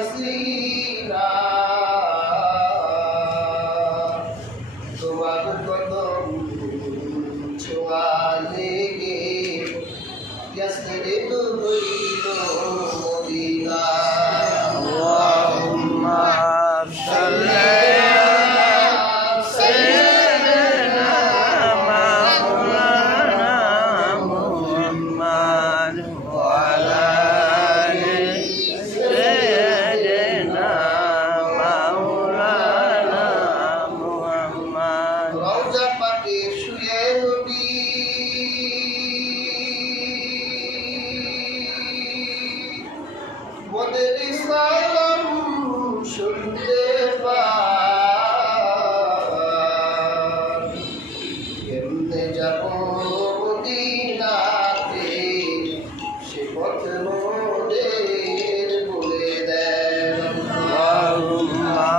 ওয়াসিলা তোমার কদম ছোঁয়া লেগে গেছে তো হইল মদিনা আল্লাহুম্মা সাল্লি আলা সাইয়্যিদিনা মাওলানা মুহাম্মদ ওয়া আলা আলি সাইয়্যিদিনা মাওলানা মুহাম্মদ। রওজা পাকে শুয়ে নবী মোদের সালাম শুনতে পান কেমনে যাব মদিনাতে সে পথ মোদের বলে দেন আল্লাহুম্মা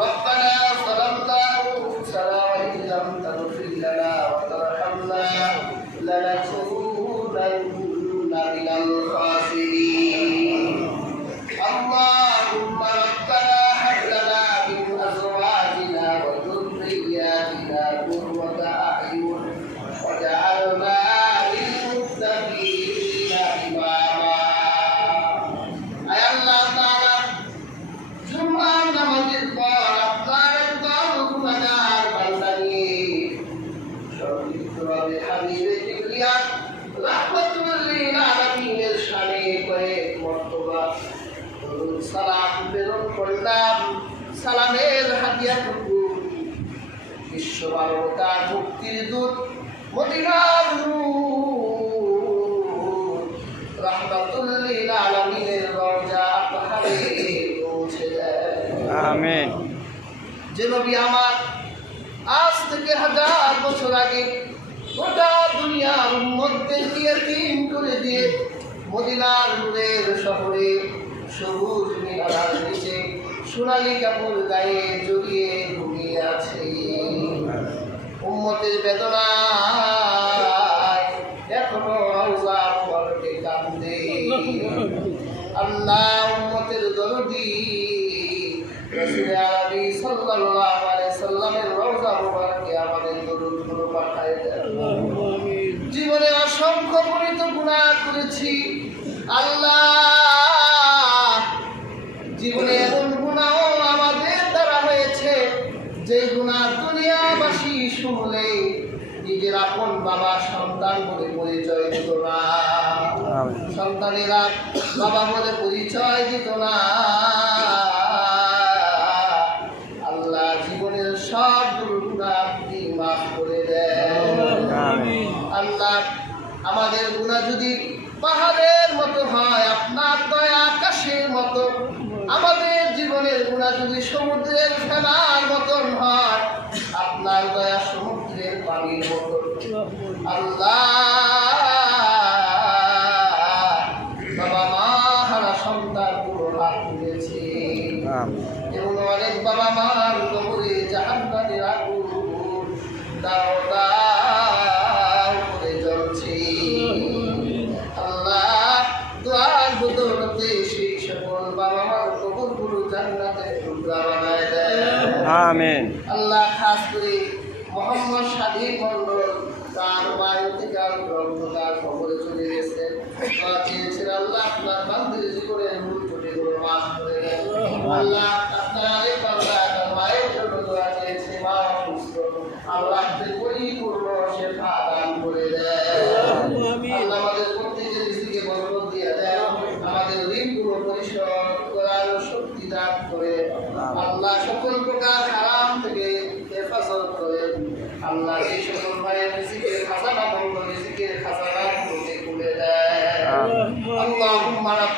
ربنا ظلمنا أنفسنا وإن لم تغفر لنا وترحمنا لنكونن من الخاسرين اللهم ربنا هب لنا من أزواجنا وذرياتنا قرة أعين واجعلنا للمتقين إماما أي الله تعالى জুমার নামাজের পর আপনার গুনাহগার বান্দা নিয়ে সর্বভাবে হাবিবে কিবরিয়া রাহমাতুল লিল আলামিনের শানে কয়েক মর্তবা দরুদ সালাম প্রেরণ করলাম। সালামের হাদিয়াটুকু বিশ্ব মানবতার মুক্তির দূত মদিনার নূর রাহমাতুল লিল আলামিনের রওজা পাহাড়ে পৌঁছে দেয়। আমিন। যে নবী আমার আজ থেকে 1000 বছর আগে গোটা দুনিয়ার উম্মতদেরকে ইতিম করে দিয়ে মদিনার নূরের শহরে সবুজ মিনারার নিচে সোনালী কাপড় গায়ে জড়িয়ে ঘুমিয়ে আছে উম্মতের বেদনায় এখনো রওজা মুবারকে কাঁদে। আল্লাহ উম্মতের দরদি রাসূল আরবি সাল্লাল্লাহু আলাইহি সাল্লামের রওজা মুবারকে আমাদের দরুদগুলো পাঠায় দেন। জীবনে অসংখ্য পরিত গুনাহ করেছি আল্লাহ, জীবনে এমন গুনাহ আমাদের দ্বারা হয়েছে যে গুনাহ দুনিয়াবাসী শুনলে নিজের আপন বাবা সন্তান বলে পরিচয় দিত না, সন্তানেরা বাবা বলে পরিচয় দিত না। আল্লাহ জীবনের সব গুনাহ আপনি মাফ করে দেন। আল্লাহ আমাদের গুনাহ যদি পাহাড়ের মতো হয়, আপনার দয়া আকাশের মতো, আমাদের জীবনের গুনাহ যদি সমুদ্রের ফেনার মতন হয়, আপনার দয়া সমুদ্রের পানির মতো। আল্লাহ বাবা মা হারা সন্তান পুরো হাত তুলেছে, এবং অনেক বাবা মার কবরে জাহান্নামের আগুন দাও দাও করে জ্বলছে। আল্লাহ দোয়ার বদৌলতে সেই সকল বাবা মার কবরগুলো জান্নাতের টুকরা বানায় দেন। আমিন। আল্লাহ খাস করে মোহাম্মদ স্বাধীন মন্ডল তার বায়ু থেকে গ্রন্থকার খবরে চলে গেছেন, চেয়েছেন আল্লাহ আপনার বান্দির জীবনের ভুল ত্রুটিগুলো মাফ করে দেন। আল্লাহ আপনার আরেক বান্দা তার মায়ের জন্য দোয়া চেয়েছে, মা অসুস্থ, আল্লাহ পরিপূর্ণ শেফা দান করে দেন। আল্লাহ আমাদের প্রত্যেকের রিজিকে বরকত দিয়ে দেন, আমাদের ঋণগুলো পরিশোধ করার শক্তি দান করে আল্লাহ সকল প্রকার হারাম থেকে হেফাজত করে। আল্লাহ এই সকল ভাইয়ের রিজিকের খাজানা বন্ধ, রিজিকের খাজানা খুলে দেয়।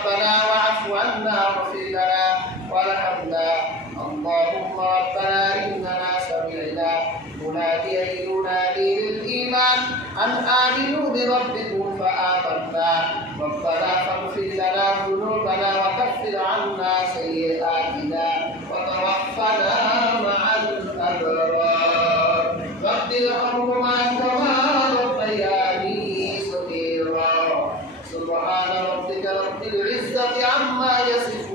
ربنا واعف عنا واغفر لنا وارحمنا اللهم ربنا إننا سمعنا مناديا ينادي للإيمان أن آمنوا بربكم فآمنا ربنا فاغفر لنا ذنوبنا وكفر عنا سيئاتنا وتوفنا مع الأبرار رب ارحمهما كما ربياني صغيرا سبحان ربك رب العزة عما يصفون